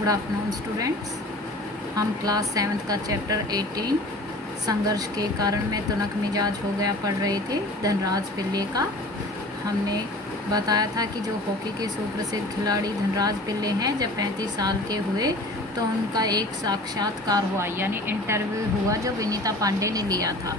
Good afternoon students. हम class 7 का chapter 18 संघर्ष के कारण में तुनक मिजाज हो गया पढ़ रहे थे धनराज पिल्ले का। हमने बताया था कि जो हॉकी के सुप्रसिद्ध खिलाड़ी धनराज पिल्ले हैं, जब 35 साल के हुए तो उनका एक साक्षात्कार हुआ, यानी इंटरव्यू हुआ जो विनीता पांडे ने लिया था।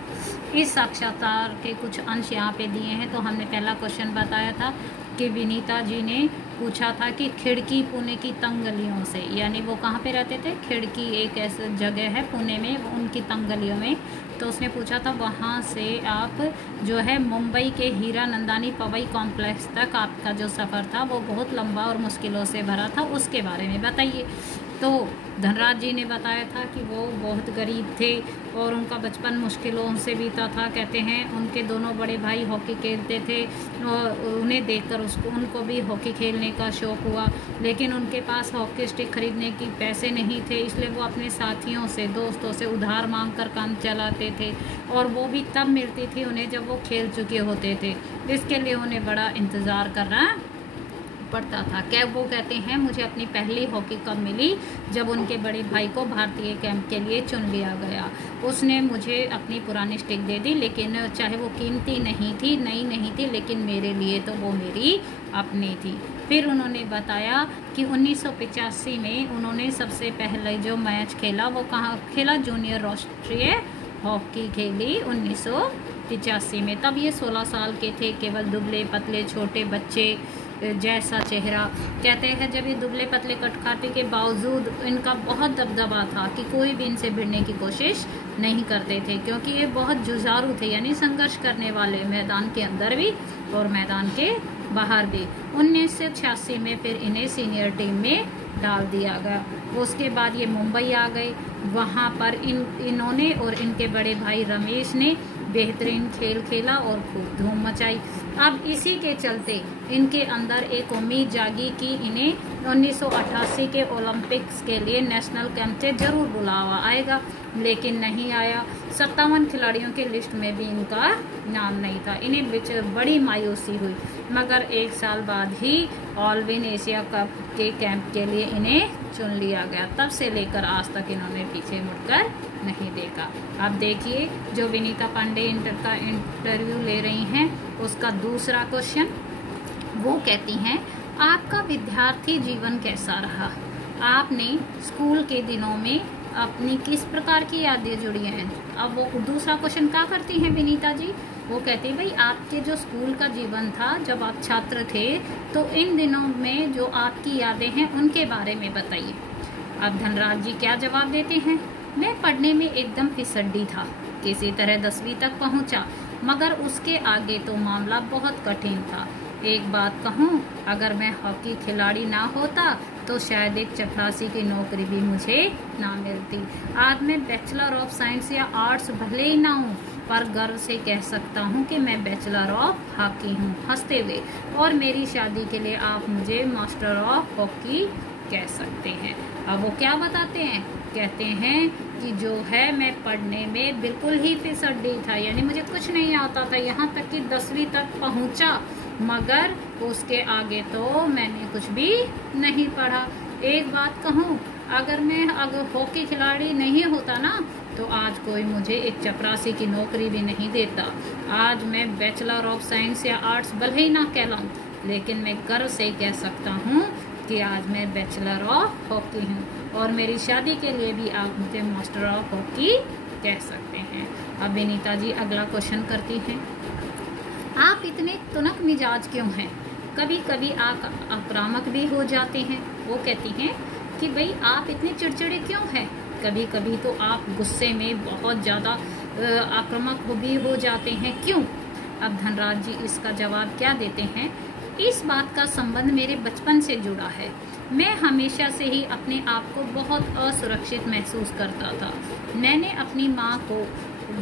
इस साक्षात्कार के कुछ अंश यहाँ पे दिए हैं। तो हमने पहला क्वेश्चन बताया था कि विनीता जी ने पूछा था कि खिड़की पुणे की तंग गलियों से, यानी वो कहाँ पे रहते थे, खिड़की एक ऐसी जगह है पुणे में, उनकी तंग गलियों में। तो उसने पूछा था वहाँ से आप जो है मुंबई के हीरा नंदानी पवई कॉम्प्लेक्स तक आपका जो सफ़र था वो बहुत लंबा और मुश्किलों से भरा था, उसके बारे में बताइए। तो धनराज जी ने बताया था कि वो बहुत गरीब थे और उनका बचपन मुश्किलों से बीता था। कहते हैं उनके दोनों बड़े भाई हॉकी खेलते थे और उन्हें देखकर उनको भी हॉकी खेलने का शौक़ हुआ, लेकिन उनके पास हॉकी स्टिक खरीदने की पैसे नहीं थे, इसलिए वो अपने साथियों से, दोस्तों से उधार मांग कर काम चलाते थे और वो भी तब मिलती थी उन्हें जब वो खेल चुके होते थे। इसके लिए उन्हें बड़ा इंतज़ार करना पड़ता था। क्या वो कहते हैं मुझे अपनी पहली हॉकी कब मिली, जब उनके बड़े भाई को भारतीय कैंप के लिए चुन लिया गया। उसने मुझे अपनी पुरानी स्टिक दे दी, लेकिन चाहे वो कीमती नहीं थी, नई नहीं थी, लेकिन मेरे लिए तो वो मेरी अपनी थी। फिर उन्होंने बताया कि 1985 में उन्होंने सबसे पहले जो मैच खेला वो कहाँ खेला, जूनियर राष्ट्रीय हॉकी खेली 1985 में। तब ये 16 साल के थे, केवल दुबले पतले छोटे बच्चे जैसा चेहरा। कहते हैं जब ये दुबले पतले कटकाटे के बावजूद इनका बहुत दबदबा था कि कोई भी इनसे भिड़ने की कोशिश नहीं करते थे, क्योंकि ये बहुत जुझारू थे, यानी संघर्ष करने वाले, मैदान के अंदर भी और मैदान के बाहर भी। 1986 में फिर इन्हें सीनियर टीम में डाल दिया गया। उसके बाद ये मुंबई आ गए। वहाँ पर इन्होंने और इनके बड़े भाई रमेश ने बेहतरीन खेल खेला और खूब धूम मचाई। अब इसी के चलते इनके अंदर एक उम्मीद जागी कि इन्हें 1988 के ओलंपिक्स के लिए नेशनल कैंप से जरूर बुलावा आएगा, लेकिन नहीं आया। 57 खिलाड़ियों के लिस्ट में भी इनका नाम नहीं था। इन्हें बड़ी मायूसी हुई, मगर एक साल बाद ही ऑलविन एशिया कप के कैंप के लिए इन्हें चुन लिया गया। तब से लेकर आज तक इन्होंने पीछे मुड़कर नहीं देखा। अब देखिए जो विनीता पांडे का इंटरव्यू ले रही हैं, उसका दूसरा क्वेश्चन वो कहती हैं आपका विद्यार्थी जीवन कैसा रहा, आपने स्कूल के दिनों में अपनी किस प्रकार की यादें जुड़ी हैं। अब वो दूसरा क्वेश्चन क्या करती हैं विनीता जी, वो कहती है भाई आपके जो स्कूल का जीवन था जब आप छात्र थे, तो इन दिनों में जो आपकी यादें हैं उनके बारे में बताइए। अब धनराज जी क्या जवाब देते हैं, मैं पढ़ने में एकदम फिसड्डी था, किसी तरह 10वीं तक पहुंचा, मगर उसके आगे तो मामला बहुत कठिन था। एक बात कहूँ, अगर मैं हॉकी खिलाड़ी ना होता तो शायद एक चपरासी की नौकरी भी मुझे ना मिलती। आज मैं बैचलर ऑफ साइंस या आर्ट्स भले ही ना हूँ, पर गर्व से कह सकता हूँ कि मैं बैचलर ऑफ हॉकी हूँ, हंसते हुए। और मेरी शादी के लिए आप मुझे मास्टर ऑफ हॉकी कह सकते हैं। अब वो क्या बताते हैं, कहते हैं कि जो है मैं पढ़ने में बिल्कुल ही फिसड्डी था, यानी मुझे कुछ नहीं आता था, यहाँ तक कि 10वीं तक पहुँचा, मगर उसके आगे तो मैंने कुछ भी नहीं पढ़ा। एक बात कहूँ, अगर हॉकी खिलाड़ी नहीं होता ना, तो आज कोई मुझे एक चपरासी की नौकरी भी नहीं देता। आज मैं बैचलर ऑफ साइंस या आर्ट्स भले ही ना कहलाऊं, लेकिन मैं गर्व से कह सकता हूँ कि आज मैं बैचलर ऑफ हॉकी हूँ, और मेरी शादी के लिए भी आप मुझे मास्टर ऑफ हॉकी कह सकते हैं। अब विनीता जी अगला क्वेश्चन करती हैं, आप इतने तुनक मिजाज क्यों हैं, कभी कभी आप आक्रामक भी हो जाते हैं। वो कहती हैं कि भाई आप इतने चिड़चिड़े क्यों हैं, कभी कभी तो आप गुस्से में बहुत ज़्यादा आक्रामक भी हो जाते हैं, क्यों। अब धनराज जी इसका जवाब क्या देते हैं, इस बात का संबंध मेरे बचपन से जुड़ा है। मैं हमेशा से ही अपने आप को बहुत असुरक्षित महसूस करता था। मैंने अपनी माँ को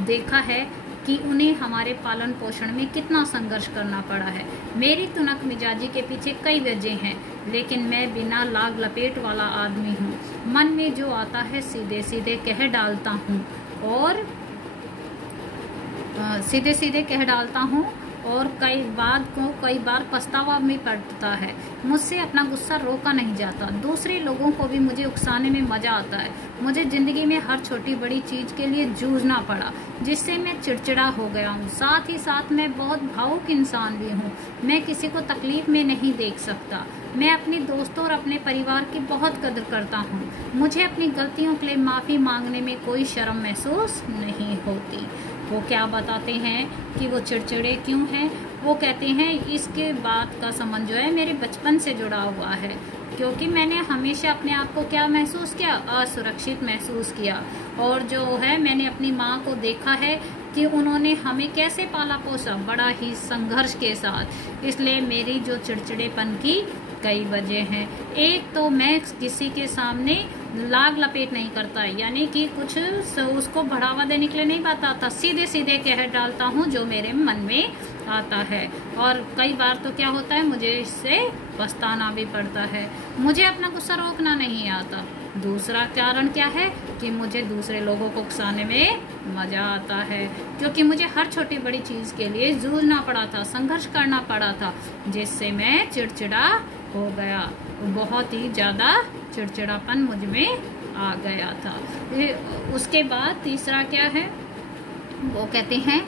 देखा है कि उन्हें हमारे पालन पोषण में कितना संघर्ष करना पड़ा है। मेरी तुनक मिजाजी के पीछे कई वजह हैं, लेकिन मैं बिना लाग लपेट वाला आदमी हूँ। मन में जो आता है सीधे सीधे कह डालता हूँ और कई बार पछतावा भी पड़ता है। मुझसे अपना गुस्सा रोका नहीं जाता। दूसरे लोगों को भी मुझे उकसाने में मजा आता है। मुझे जिंदगी में हर छोटी बड़ी चीज के लिए जूझना पड़ा, जिससे मैं चिड़चिड़ा हो गया हूँ। साथ ही साथ मैं बहुत भावुक इंसान भी हूँ। मैं किसी को तकलीफ में नहीं देख सकता। मैं अपने दोस्तों और अपने परिवार की बहुत कदर करता हूँ। मुझे अपनी गलतियों के लिए माफ़ी मांगने में कोई शर्म महसूस नहीं होती। वो क्या बताते हैं कि वो चिड़चिड़े क्यों हैं। वो कहते हैं इसके बात का संबंध जो है मेरे बचपन से जुड़ा हुआ है, क्योंकि मैंने हमेशा अपने आप को क्या महसूस किया, असुरक्षित महसूस किया। और जो है मैंने अपनी माँ को देखा है कि उन्होंने हमें कैसे पाला पोसा, बड़ा ही संघर्ष के साथ। इसलिए मेरी जो चिड़चिड़ेपन की कई वजह हैं। एक तो मैं किसी के सामने लाग लपेट नहीं करता, यानी कि कुछ उसको बढ़ावा देने के लिए नहीं बताता, सीधे सीधे कह डालता हूँ जो मेरे मन में आता है। और कई बार तो क्या होता है, मुझे इससे पछताना भी पड़ता है। मुझे अपना गुस्सा रोकना नहीं आता। दूसरा कारण क्या है कि मुझे दूसरे लोगों को उकसाने में मजा आता है, क्योंकि मुझे हर छोटी बड़ी चीज के लिए जूझना पड़ा था, संघर्ष करना पड़ा था, जिससे मैं चिड़चिड़ा हो गया। बहुत ही ज्यादा चिड़चिड़ापन मुझ में आ गया था। उसके बाद तीसरा क्या है, वो कहते हैं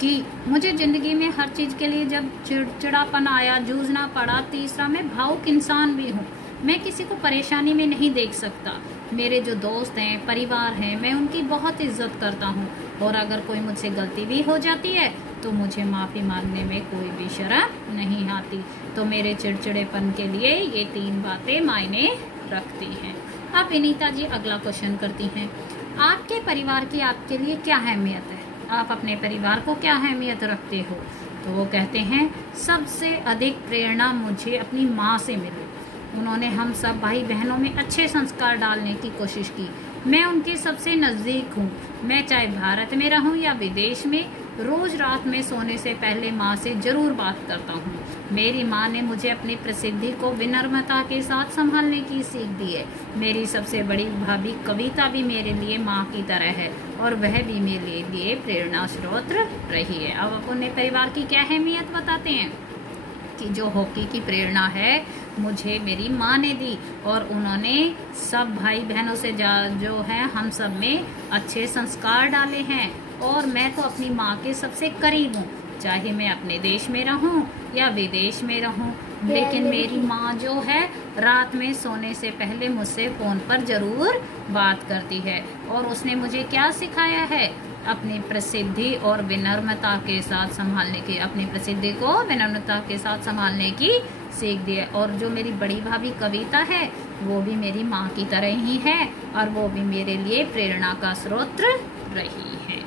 कि मुझे जिंदगी में हर चीज के लिए जब चिड़चिड़ापन आया, जूझना पड़ा। तीसरा, मैं भावुक इंसान भी हूँ। मैं किसी को परेशानी में नहीं देख सकता। मेरे जो दोस्त हैं, परिवार हैं, मैं उनकी बहुत इज्जत करता हूँ। और अगर कोई मुझसे गलती भी हो जाती है तो मुझे माफ़ी मांगने में कोई भी शर्म नहीं आती। तो मेरे चिड़चिड़ेपन के लिए ये 3 बातें मायने रखती हैं। अब विनीता जी अगला क्वेश्चन करती हैं, आपके परिवार की आपके लिए क्या अहमियत है? आप अपने परिवार को क्या अहमियत रखते हो? तो वो कहते हैं, सबसे अधिक प्रेरणा मुझे अपनी माँ से मिली। उन्होंने हम सब भाई बहनों में अच्छे संस्कार डालने की कोशिश की। मैं उनके सबसे नज़दीक हूँ। मैं चाहे भारत में रहूँ या विदेश में, रोज रात में सोने से पहले माँ से जरूर बात करता हूँ। मेरी माँ ने मुझे अपनी प्रसिद्धि को विनम्रता के साथ संभालने की सीख दी है। मेरी सबसे बड़ी भाभी कविता भी मेरे लिए माँ की तरह है और वह भी मेरे लिए प्रेरणा स्रोत रही है। अब अपने परिवार की क्या अहमियत बताते हैं कि जो हॉकी की प्रेरणा है मुझे मेरी माँ ने दी, और उन्होंने सब भाई बहनों से जो है हम सब में अच्छे संस्कार डाले हैं। और मैं तो अपनी माँ के सबसे करीब हूँ, चाहे मैं अपने देश में रहूँ या विदेश में रहूँ। लेकिन मेरी माँ जो है रात में सोने से पहले मुझसे फ़ोन पर ज़रूर बात करती है। और उसने मुझे क्या सिखाया है, अपनी प्रसिद्धि और विनम्रता के साथ संभालने की, अपनी प्रसिद्धि को विनम्रता के साथ संभालने की सीख दी है। और जो मेरी बड़ी भाभी कविता है वो भी मेरी माँ की तरह ही है और वो भी मेरे लिए प्रेरणा का स्रोत रही है।